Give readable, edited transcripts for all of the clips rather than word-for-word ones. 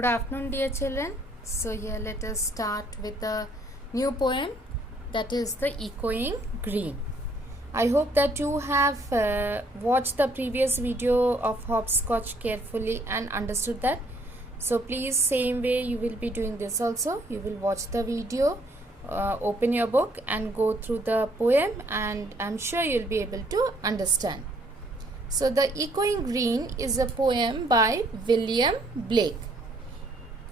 Good afternoon, dear children. So here let us start with a new poem, that is the Echoing Green. I hope that you have watched the previous video of hopscotch carefully and understood that. So please, same way you will be doing this also. You will watch the video, open your book and go through the poem, and I'm sure you'll be able to understand. So the Echoing Green is a poem by William Blake.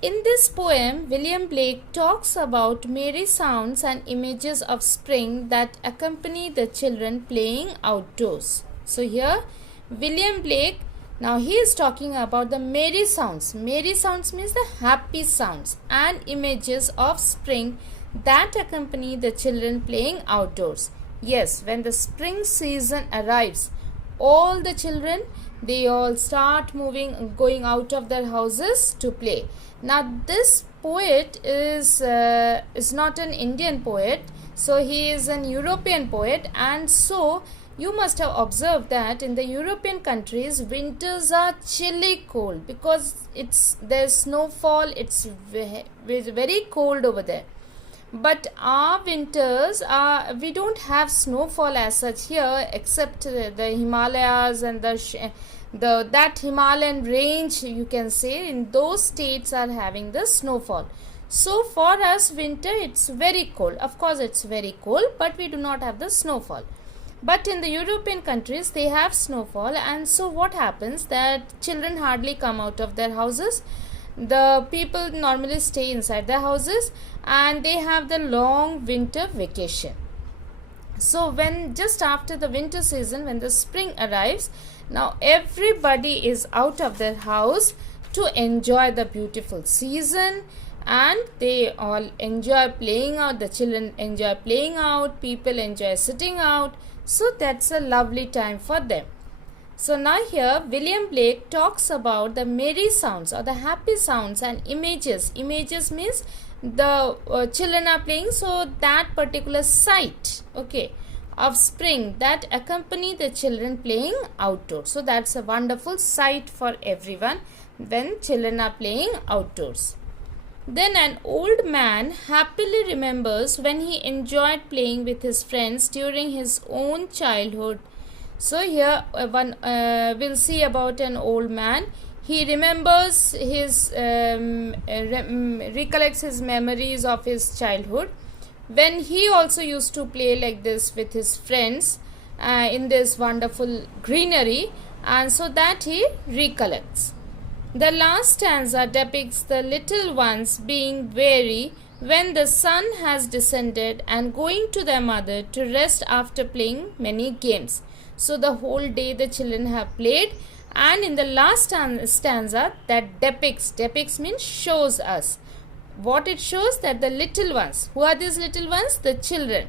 In this poem, William Blake talks about merry sounds and images of spring that accompany the children playing outdoors. So here, William Blake, now he is talking about the merry sounds. Merry sounds means the happy sounds and images of spring that accompany the children playing outdoors. Yes, when the spring season arrives, all the children, they all start moving, going out of their houses to play. Now this poet is not an Indian poet, so he is an European poet, and so you must have observed that in the European countries winters are chilly cold because there's snowfall, it's very cold over there. But our winters are, we don't have snowfall as such here, except the Himalayas and that Himalayan range, you can say, in those states are having the snowfall. So for us, winter, it's very cold. Of course it's very cold, but we do not have the snowfall. But in the European countries, they have snowfall, and so what happens that children hardly come out of their houses. The people normally stay inside their houses and they have the long winter vacation. So when just after the winter season, when the spring arrives, now everybody is out of their house to enjoy the beautiful season, and they all enjoy playing out. The children enjoy playing out, people enjoy sitting out. So that's a lovely time for them. So now here William Blake talks about the merry sounds or the happy sounds and images. Images means the children are playing, so that particular sight, okay, of spring that accompany the children playing outdoors. So that's a wonderful sight for everyone when children are playing outdoors. Then an old man happily remembers when he enjoyed playing with his friends during his own childhood. So here we'll see about an old man. He remembers his, recollects his memories of his childhood, when he also used to play like this with his friends in this wonderful greenery, and so that he recollects. The last stanza depicts the little ones being weary when the sun has descended and going to their mother to rest after playing many games. So the whole day the children have played, and in the last stanza that depicts means shows us. What it shows, that the little ones, who are these little ones? The children.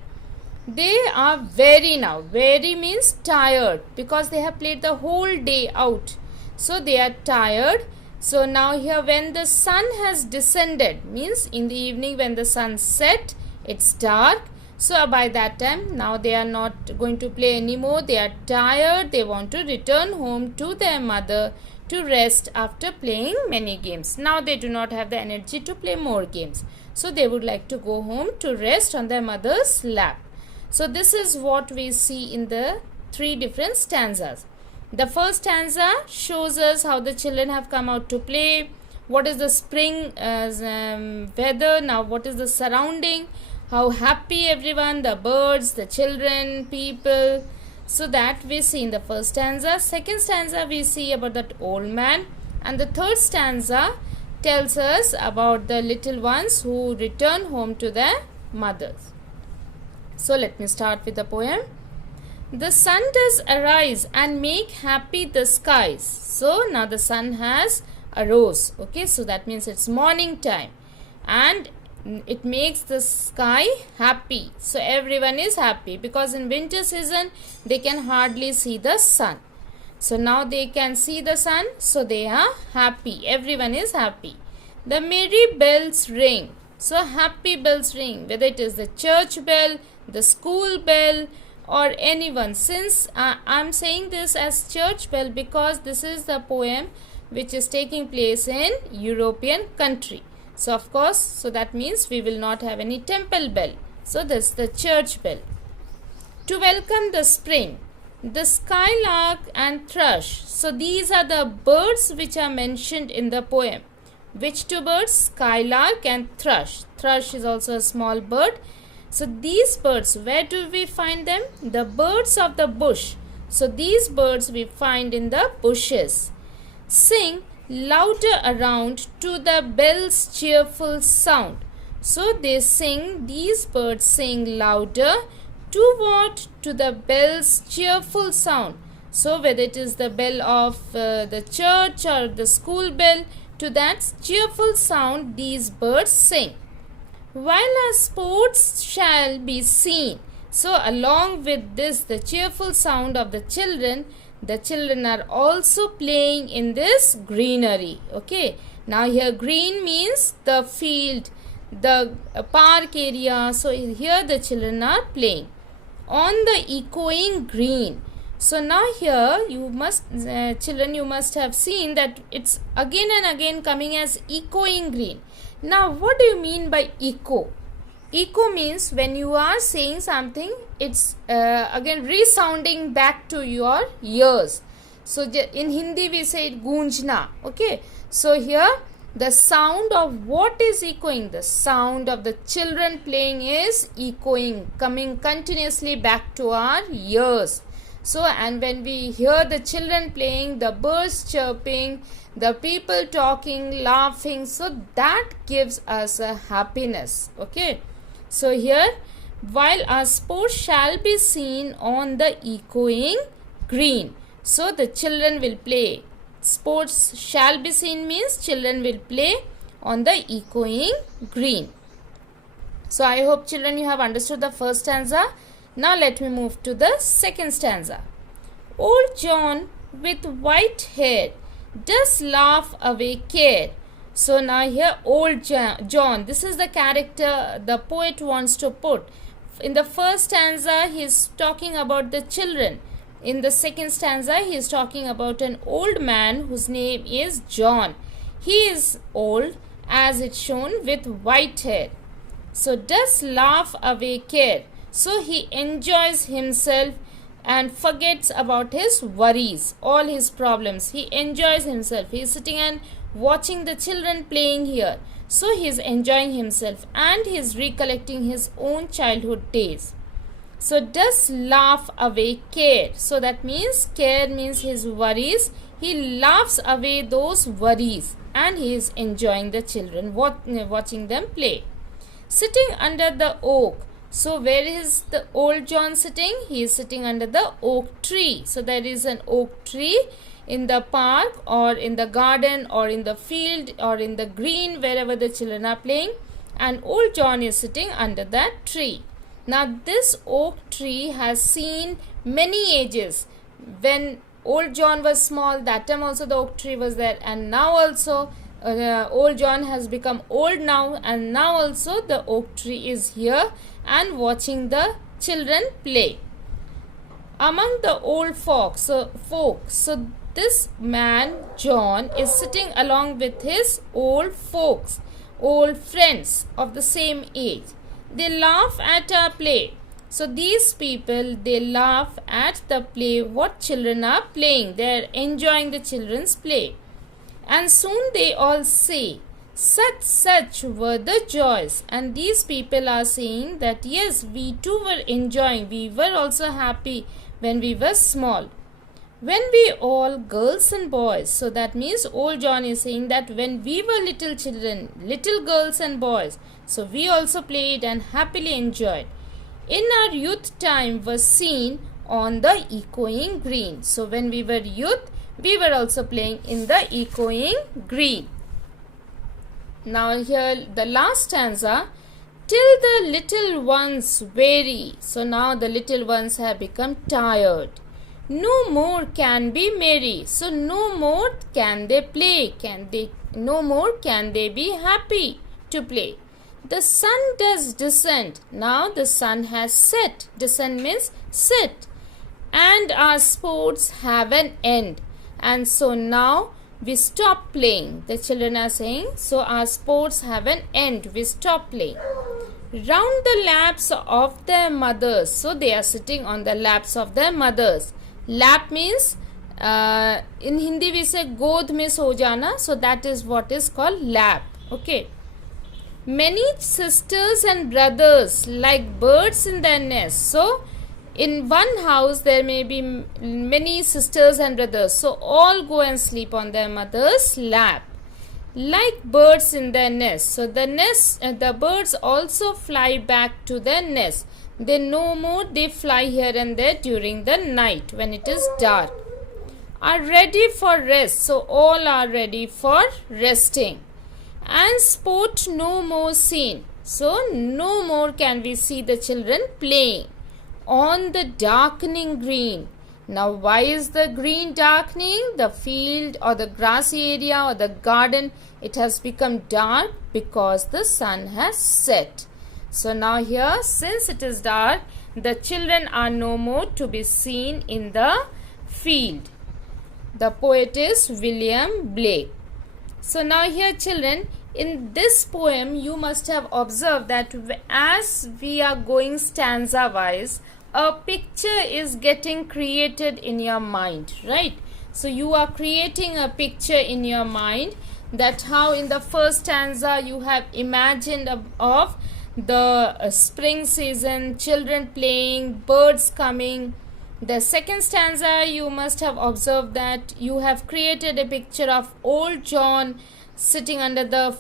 They are very now. Very means tired because they have played the whole day out. So they are tired. So now here when the sun has descended means in the evening when the sun set, it's dark. So by that time, now they are not going to play anymore. They are tired. They want to return home to their mother to rest after playing many games. Now they do not have the energy to play more games. So they would like to go home to rest on their mother's lap. So this is what we see in the three different stanzas. The first stanza shows us how the children have come out to play. What is the spring weather? Now what is the surrounding? How happy everyone, the birds, the children, people. So that we see in the first stanza. Second stanza we see about that old man. And the third stanza tells us about the little ones who return home to their mothers. So let me start with the poem. The sun does arise and make happy the skies. So now the sun has arose. Okay, so that means it's morning time. And it makes the sky happy. So everyone is happy because in winter season they can hardly see the sun. So now they can see the sun, so they are happy. Everyone is happy. The merry bells ring. So happy bells ring, whether it is the church bell, the school bell, or anyone. Since I'm saying this as church bell because this is the poem which is taking place in European country. So of course, so that means we will not have any temple bell. So this is the church bell. To welcome the spring, the skylark and thrush. So these are the birds which are mentioned in the poem. Which two birds? Skylark and thrush. Thrush is also a small bird. So these birds, where do we find them? The birds of the bush. So these birds we find in the bushes. Sing louder around to the bell's cheerful sound. So they sing, these birds sing louder to what? To the bell's cheerful sound. So whether it is the bell of the church or the school bell, to that cheerful sound these birds sing. While our sports shall be seen. So along with this, the cheerful sound of the children are also playing in this greenery. Okay. Now here green means the field, the park area. So here the children are playing on the echoing green. So now here you must children, you must have seen that it's again and again coming as echoing green. Now what do you mean by echo? Echo means when you are saying something, it's again resounding back to your ears. So in Hindi we say it goonjna. Okay. So here the sound of what is echoing? The sound of the children playing is echoing, coming continuously back to our ears. So and when we hear the children playing, the birds chirping, the people talking, laughing, so that gives us a happiness. Okay. So here, while our sports shall be seen on the echoing green. So the children will play. Sports shall be seen means children will play on the echoing green. So I hope children you have understood the first stanza. Now let me move to the second stanza. Old John with white hair does laugh away care. So now here old John, this is the character the poet wants to put. In the first stanza he is talking about the children. In the second stanza he is talking about an old man whose name is John. He is old as it's shown with white hair. So does laugh away care. So he enjoys himself and forgets about his worries, all his problems. He enjoys himself. He is sitting and watching the children playing here. So he is enjoying himself and he is recollecting his own childhood days. So does laugh away care. So that means care means his worries. He laughs away those worries and he is enjoying the children, watching them play. Sitting under the oak. So where is the old John sitting? He is sitting under the oak tree. So there is an oak tree in the park or in the garden or in the field or in the green, wherever the children are playing, and old John is sitting under that tree. Now this oak tree has seen many ages. When old John was small, that time also the oak tree was there, and now also old John has become old now, and now also the oak tree is here and watching the children play. Among the old folks, so this man John is sitting along with his old folks, old friends of the same age. They laugh at our play. So these people, they laugh at the play what children are playing. They are enjoying the children's play. And soon they all say, such were the joys. And these people are saying that yes, we too were enjoying. We were also happy when we were small. When we all, girls and boys. So that means old John is saying that when we were little children, little girls and boys, so we also played and happily enjoyed. In our youth time was seen on the echoing green. So when we were youth, we were also playing in the echoing green. Now here the last stanza. Till the little ones weary. So now the little ones have become tired. No more can be merry. So no more can they play. No more can they be happy to play. The sun does descend. Now the sun has set. Descend means set. And our sports have an end. And so now we stop playing. The children are saying, so our sports have an end. We stop playing. Round the laps of their mothers. So they are sitting on the laps of their mothers. Lap means, in Hindi we say god mein so jana. So that is what is called lap. Okay. Many sisters and brothers like birds in their nest. So in one house there may be many sisters and brothers. So all go and sleep on their mother's lap. Like birds in their nest. So the birds also fly back to their nest. They no more, they fly here and there during the night when it is dark. Are ready for rest. So all are ready for resting. And sport no more seen. So no more can we see the children playing on the darkening green. Now why is the green darkening? The field or the grassy area or the garden, it has become dark because the sun has set. So now here, since it is dark, the children are no more to be seen in the field. The poet is William Blake. So now here children, in this poem you must have observed that as we are going stanza wise, a picture is getting created in your mind, right? So you are creating a picture in your mind, that how in the first stanza you have imagined of the spring season, children playing, birds coming. The second stanza you must have observed that you have created a picture of old John sitting under the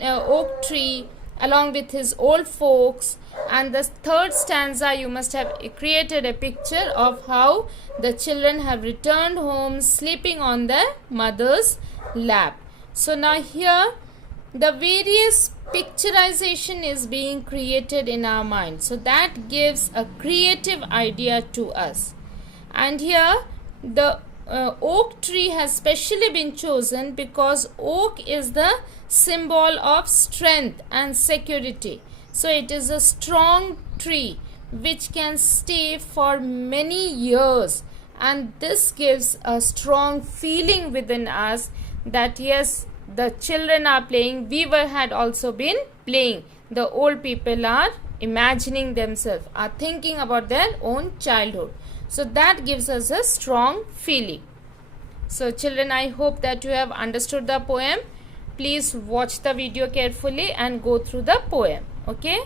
oak tree along with his old folks. And the third stanza you must have created a picture of how the children have returned home sleeping on their mother's lap. So now here the various picturization is being created in our mind. So that gives a creative idea to us. And here the oak tree has specially been chosen because oak is the symbol of strength and security. So it is a strong tree which can stay for many years, and this gives a strong feeling within us that yes, the children are playing, we had also been playing. The old people are imagining themselves, are thinking about their own childhood. So that gives us a strong feeling. So children, I hope that you have understood the poem. Please watch the video carefully and go through the poem. Okay.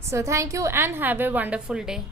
So thank you and have a wonderful day.